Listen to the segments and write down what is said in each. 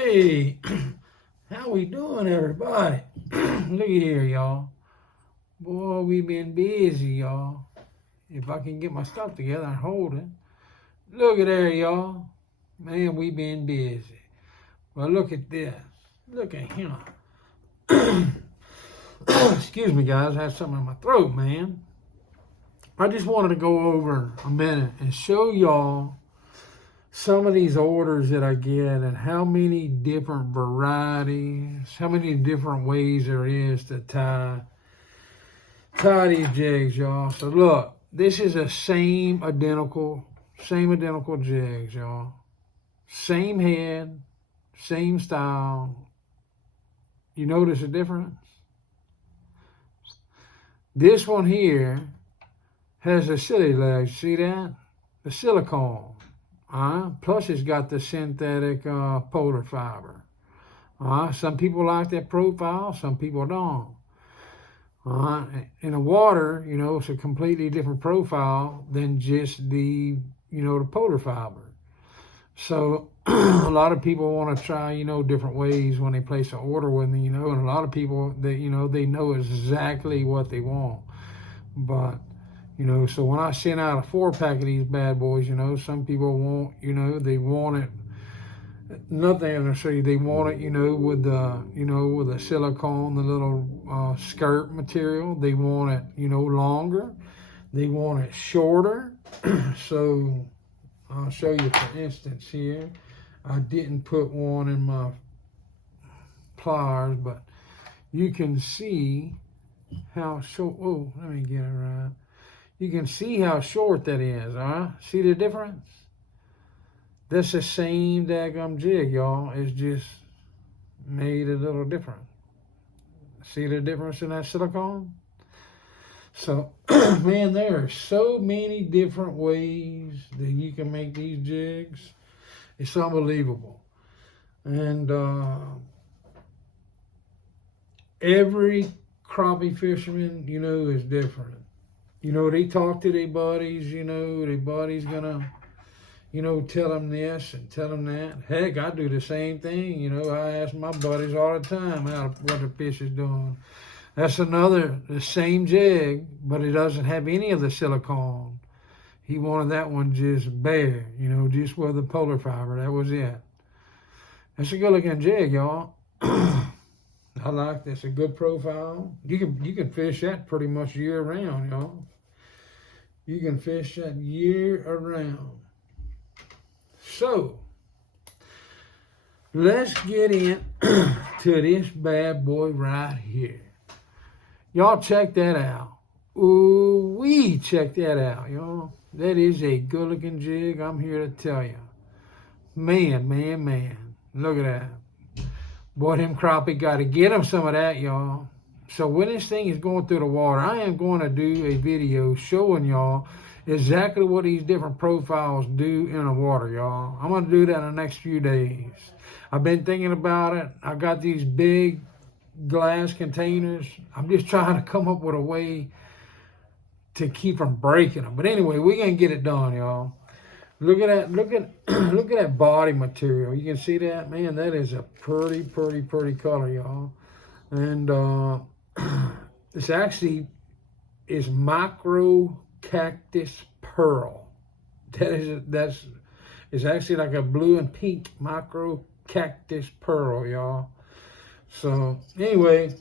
Hey, how we doing, everybody? Look at here, y'all. Boy, we been busy, y'all. If I can get my stuff together and hold it. Look at there, y'all. Man, we been busy. Well, look at this. Look at him. Excuse me, guys. I have something in my throat, man. I just wanted to go over a minute and show y'all some of these orders that I get and how many different varieties, how many different ways there is to tie these jigs, y'all. So look, this is a same identical jigs, y'all. Same head, same style. You notice the difference? This one here has the silly legs. See that? The silicone. Plus it's got the synthetic polar fiber. Some people like that profile, some people don't. In the water, it's a completely different profile than just the polar fiber. So a lot of people want to try, different ways when they place an order with me, and a lot of people that, they know exactly what they want. But so when I send out a 4-pack of these bad boys, some people want, they want it, nothing I'm gonna show you, they want it, with the silicone, the little skirt material. They want it, longer. They want it shorter. So I'll show you, for instance, here. I didn't put one in my pliers, but you can see how short. Oh, let me get it right. You can see how short that is, See the difference? That's the same daggum jig, y'all. It's just made a little different. See the difference in that silicone? So, man, there are so many different ways that you can make these jigs. It's unbelievable. And every crappie fisherman, is different. They talk to their buddies, their buddies gonna, tell them this and tell them that. Heck, I do the same thing, I ask my buddies all the time what the fish is doing. That's the same jig, but it doesn't have any of the silicone. He wanted that one just bare, just with the polar fiber. That was it. That's a good looking jig, y'all. I like this. A good profile. You can fish that pretty much year round, y'all. You can fish that year around. So let's get in to this bad boy right here. Y'all check that out. Ooh, we check that out, y'all. That is a good looking jig. I'm here to tell you. Man. Look at that. Boy, them crappie got to get them some of that, y'all. So when this thing is going through the water, I am going to do a video showing y'all exactly what these different profiles do in the water, y'all. I'm going to do that in the next few days. I've been thinking about it. I got these big glass containers. I'm just trying to come up with a way to keep from breaking them. But anyway, we're going to get it done, y'all. Look at that, look at that body material. You can see that? Man, that is a pretty color, y'all. And this actually is micro cactus pearl. It's actually like a blue and pink micro cactus pearl, y'all. So anyway,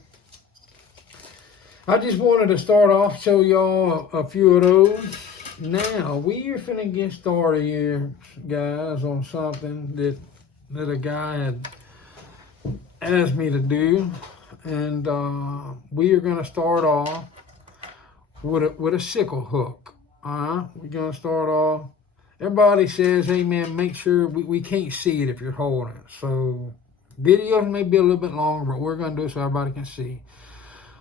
I just wanted to start off, show y'all a few of those. Now, we are finna get started here, guys, on something that a guy had asked me to do. And we are gonna start off with a sickle hook. We're gonna start off. Everybody says, hey man, make sure we can't see it if you're holding it. So videos may be a little bit longer, but we're gonna do it so everybody can see.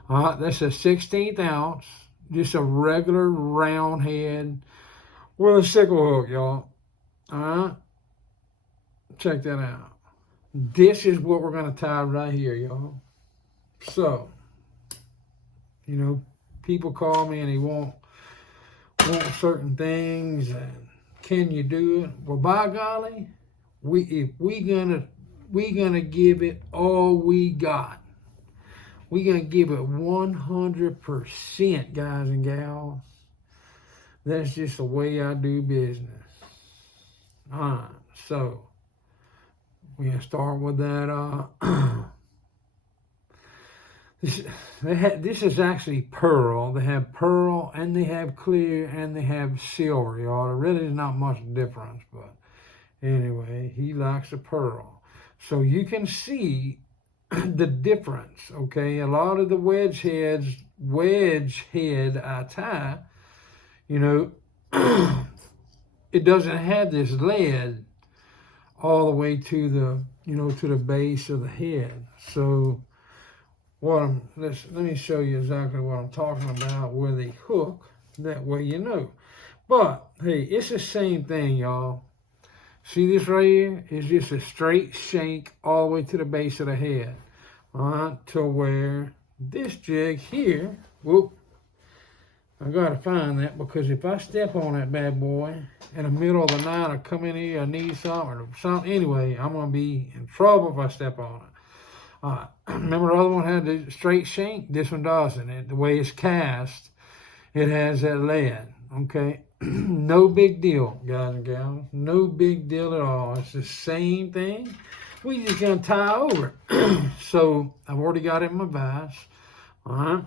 That's a 1/16 ounce. Just a regular round head with a sickle hook, y'all. Check that out. This is what we're going to tie right here, y'all. So, people call me and they want certain things and can you do it? Well, by golly, if we gonna we're going to give it all we got. We're going to give it 100%, guys and gals. That's just the way I do business. All right, so we're going to start with that. This is actually pearl. They have pearl, and they have clear, and they have silver, y'all. There really is not much difference, but anyway, he likes the pearl. So you can see the difference, okay? A lot of the wedge head I tie, you know, it doesn't have this lead all the way to the, to the base of the head. So let me show you exactly what I'm talking about with a hook. That way you know. But hey, it's the same thing, y'all. See this right here? It's just a straight shank all the way to the base of the head. All right, to where this jig here, whoop, I gotta find that, because if I step on that bad boy in the middle of the night, or come in here, I need something or something, anyway, I'm gonna be in trouble if I step on it. Remember the other one had the straight shank? This one doesn't. The way it's cast, it has that lead, okay? No big deal, guys and gals. No big deal at all. It's the same thing. We just gonna tie over it. So I've already got it in my vise. All right.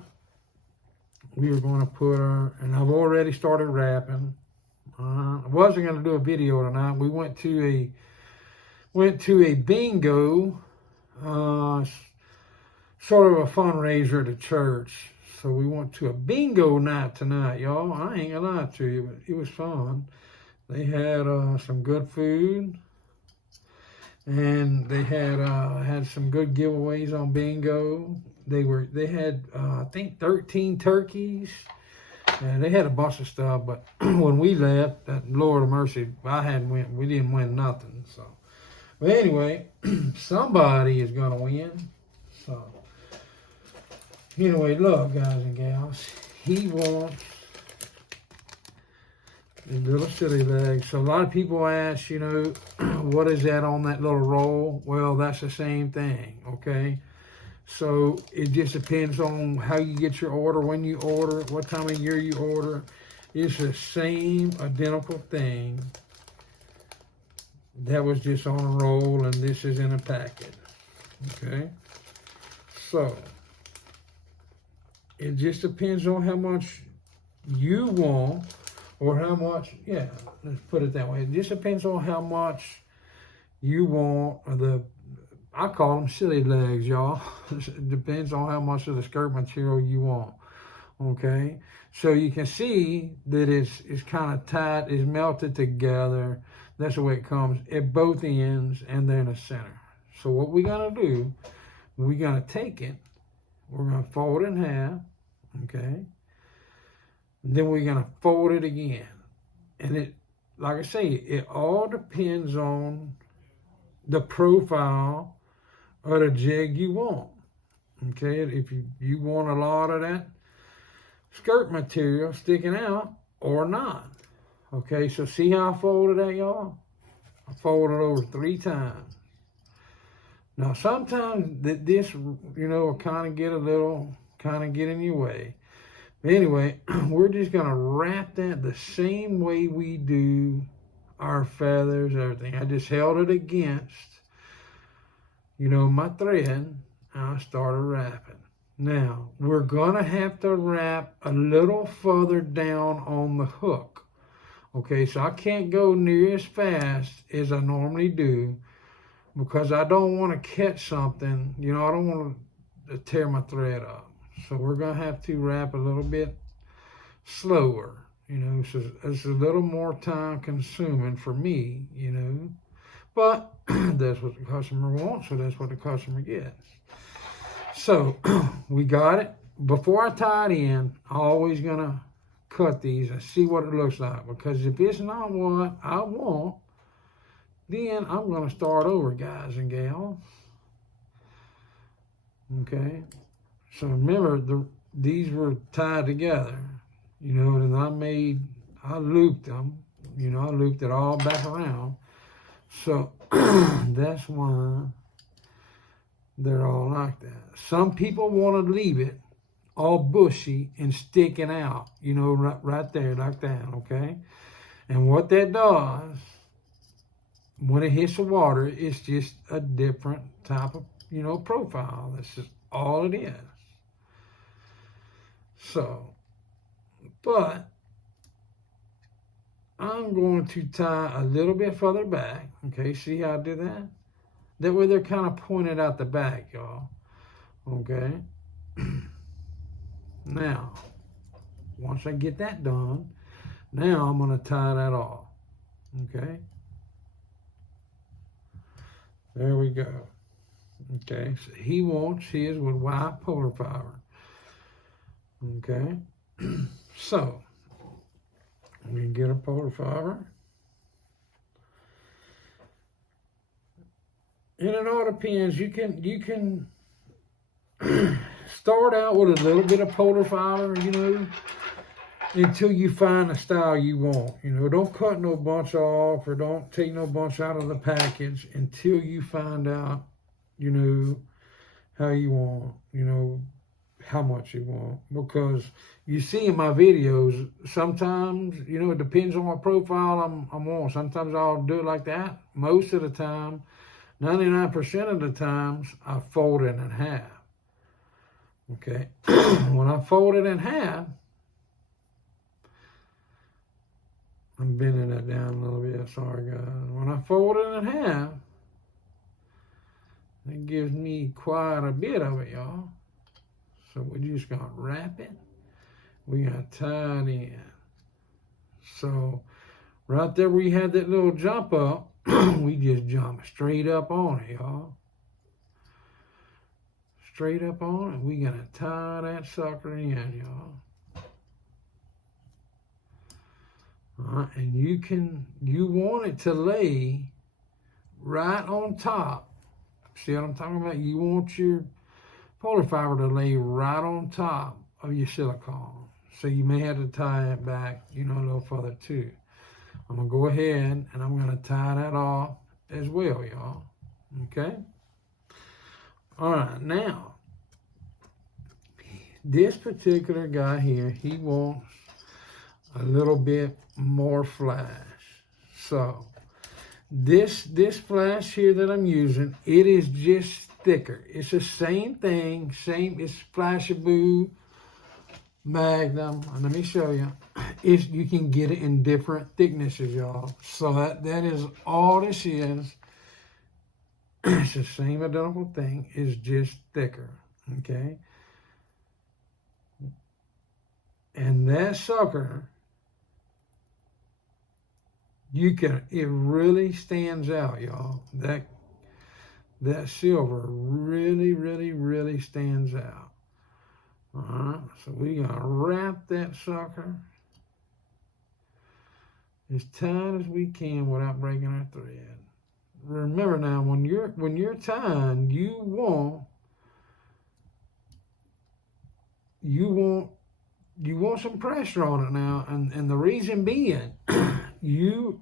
We are going to put our, and I've already started wrapping. I wasn't going to do a video tonight. We went to a bingo, sort of a fundraiser at the church. So we went to a bingo night tonight, y'all. I ain't gonna lie to you, but it was fun. They had some good food, and they had some good giveaways on bingo. They had I think 13 turkeys, and they had a bunch of stuff. But when we left, Lord of mercy, we didn't win nothing. So, but anyway, somebody is gonna win. So. Anyway, look, guys and gals, he wants the little silly legs. So a lot of people ask, what is that on that little roll? Well, that's the same thing, okay? So it just depends on how you get your order, when you order, what time of year you order. It's the same identical thing that was just on a roll, and this is in a packet, okay? So it just depends on how much you want, or how much, let's put it that way. It just depends on how much you want, I call them silly legs, y'all. It depends on how much of the skirt material you want, okay? So you can see that it's kind of tight, it's melted together. That's the way it comes at both ends and then the center. So what we're gonna do, we're gonna take it, we're gonna fold it in half, okay? Then we're gonna fold it again. And it, like I say, it all depends on the profile of the jig you want, okay? If you want a lot of that skirt material sticking out or not, okay? So see how I folded that, y'all? I folded over 3 times. Now, sometimes this, will kind of get in your way. But anyway, we're just going to wrap that the same way we do our feathers, everything. I just held it against, my thread, and I started wrapping. Now, we're going to have to wrap a little further down on the hook. Okay, so I can't go near as fast as I normally do, because I don't want to catch something, I don't want to tear my thread up. So we're going to have to wrap a little bit slower, so it's a little more time consuming for me, but that's what the customer wants, so that's what the customer gets. So we got it. Before I tie it in, I'm always going to cut these and see what it looks like, because if it's not what I want, then I'm going to start over, guys and gals. Okay. So remember, these were tied together, and I looped them, I looped it all back around. So that's why they're all like that. Some people want to leave it all bushy and sticking out, you know, right there like that, okay? And what that does, when it hits the water, it's just a different type of, you know, profile. That's just all it is. So, but I'm going to tie a little bit further back, okay? See how I did that? That way they're kind of pointed out the back, y'all, okay? Now, once I get that done, now I'm going to tie that off, okay? There we go. Okay, so he wants his with white polar fiber. Okay, so we get a polar fiber. And it all depends. You can start out with a little bit of polar fiber, you know, until you find the style you want. You know, don't cut no bunch off or don't take no bunch out of the package until you find out, you know, how you want, you know, how much you want. Because you see in my videos, sometimes, you know, it depends on what profile I'm on. Sometimes I'll do it like that. Most of the time, 99% of the times, I fold it in half. Okay, when I fold it in half, I'm bending that down a little bit, sorry guys. When I fold it in half, it gives me quite a bit of it, y'all. So we just gonna wrap it. We gotta tie it in. So right there where you had that little jump up, we just jump straight up on it, y'all. Straight up on it. We gonna tie that sucker in, y'all. All right, and you want it to lay right on top. See what I'm talking about? You want your polar fiber to lay right on top of your silicone. So you may have to tie it back, you know, a little further too. I'm gonna go ahead and I'm gonna tie that off as well, y'all. Okay? All right, now, this particular guy here, he wants a little bit more flash. So this flash here that I'm using, it is just thicker. It's the same thing, it's Flashaboo Magnum. And let me show you. You can get it in different thicknesses, y'all. So that is all this is. It's the same identical thing. It's just thicker. Okay. And that sucker, it really stands out, y'all. That silver really, really, really stands out. All right, so we're gonna wrap that sucker as tight as we can without breaking our thread. Remember now, when you're tying, you want some pressure on it now, and the reason being, you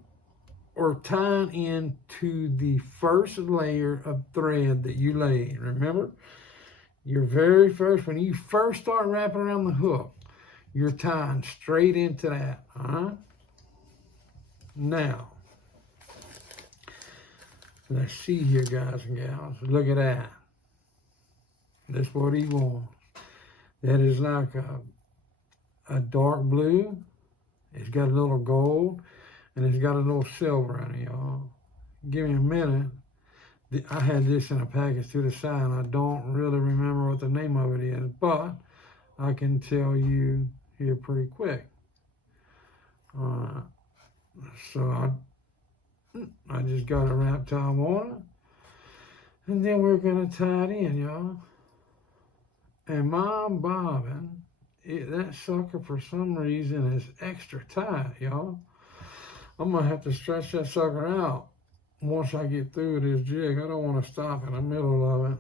are tying into the first layer of thread that you laid. Remember, your very first, when you first start wrapping around the hook, you're tying straight into that. All right. Now, let's see here, guys and gals. Look at that. That's what he wants. That is like a dark blue. It's got a little gold, and it's got a little silver in it, y'all. Give me a minute. I had this in a package to the side, and I don't really remember what the name of it is, but I can tell you here pretty quick. So I just got a wrap time on it, and then we're gonna tie it in, y'all. And my bobbin, that sucker for some reason is extra tight, y'all. I'm gonna have to stretch that sucker out once I get through this jig. I don't want to stop in the middle of it.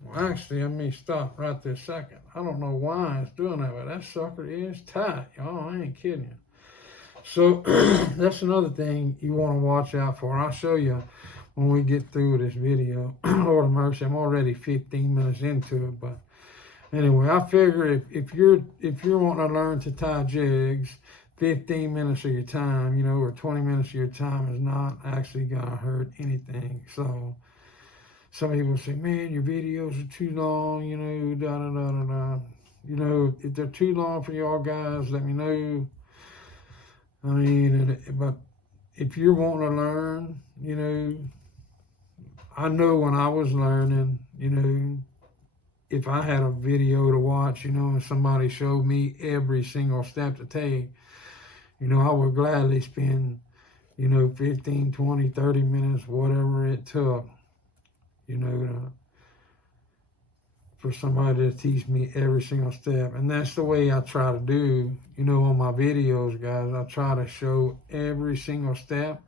Well, actually, I may stop right this second. I don't know why it's doing that, but that sucker is tight, y'all. I ain't kidding you. So that's another thing you want to watch out for. I'll show you when we get through this video. Lord of mercy, I'm already 15 minutes into it, but anyway, I figure if you're wanting to learn to tie jigs, 15 minutes of your time, you know, or 20 minutes of your time is not actually gonna hurt anything. So some people say, man, your videos are too long, you know, da da da da da. You know, if they're too long for y'all guys, let me know. I mean, but if you're wanting to learn, you know, I know when I was learning, you know, if I had a video to watch, you know, and somebody showed me every single step to take, you know, I would gladly spend, you know, 15, 20, 30 minutes, whatever it took, you know, for somebody to teach me every single step. And that's the way I try to do, you know, on my videos, guys. I try to show every single step.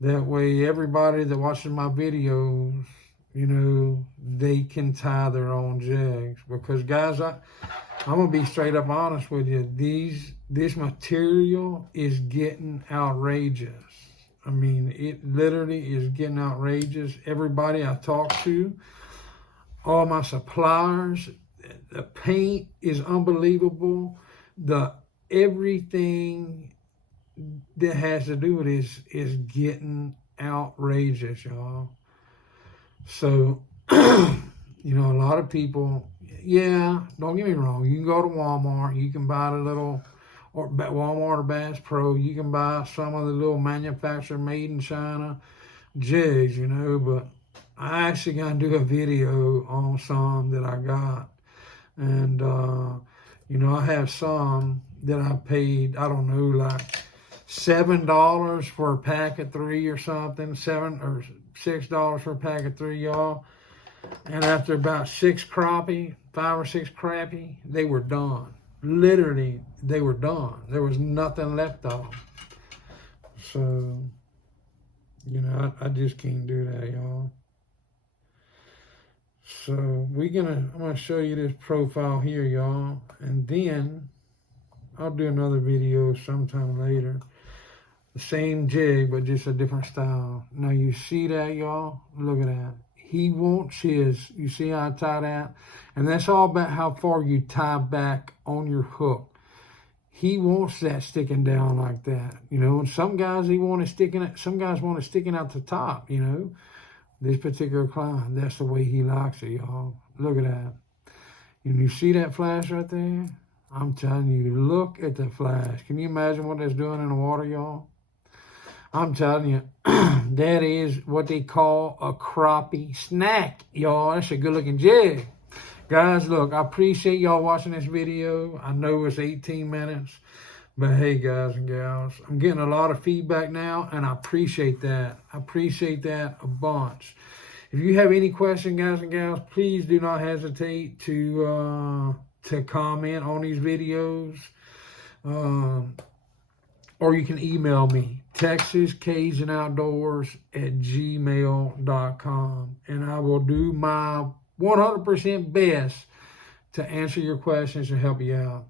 That way, everybody that watches my videos, you know, they can tie their own jigs. Because, guys, I'm going to be straight up honest with you. This material is getting outrageous. I mean, it literally is getting outrageous. Everybody I talk to, all my suppliers, the paint is unbelievable. Everything that has to do with it is getting outrageous, y'all. So, you know, a lot of people, yeah, don't get me wrong. You can go to Walmart. You can buy the little, or Walmart or Bass Pro. You can buy some of the little manufacturer made in China jigs, you know, but I actually got to do a video on some that I got. And, you know, I have some that I paid, I don't know, like $7 for a pack of 3 or something, $7 or $6 for a pack of 3, y'all. And after about 5 or 6 crappie, they were done. Literally, they were done. There was nothing left of them. So, you know, I just can't do that, y'all. So I'm gonna show you this profile here, y'all, and then I'll do another video sometime later. The same jig, but just a different style. Now you see that, y'all? Look at that. He wants his, you see how I tie that? And that's all about how far you tie back on your hook. He wants that sticking down like that, you know, and some guys want it sticking out the top, you know. This particular client, that's the way he likes it, y'all. Look at that. And you see that flash right there? I'm telling you, look at the flash. Can you imagine what that's doing in the water, y'all? I'm telling you, that is what they call a crappie snack, y'all. That's a good-looking jig. Guys, look, I appreciate y'all watching this video. I know it's 18 minutes. But hey, guys and gals, I'm getting a lot of feedback now, and I appreciate that. I appreciate that a bunch. If you have any questions, guys and gals, please do not hesitate to comment on these videos. Or you can email me, texascajunOutdoors@gmail.com, and I will do my 100% best to answer your questions and help you out.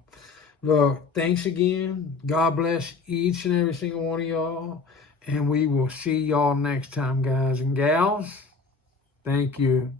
Look, thanks again. God bless each and every single one of y'all. And we will see y'all next time, guys and gals. Thank you.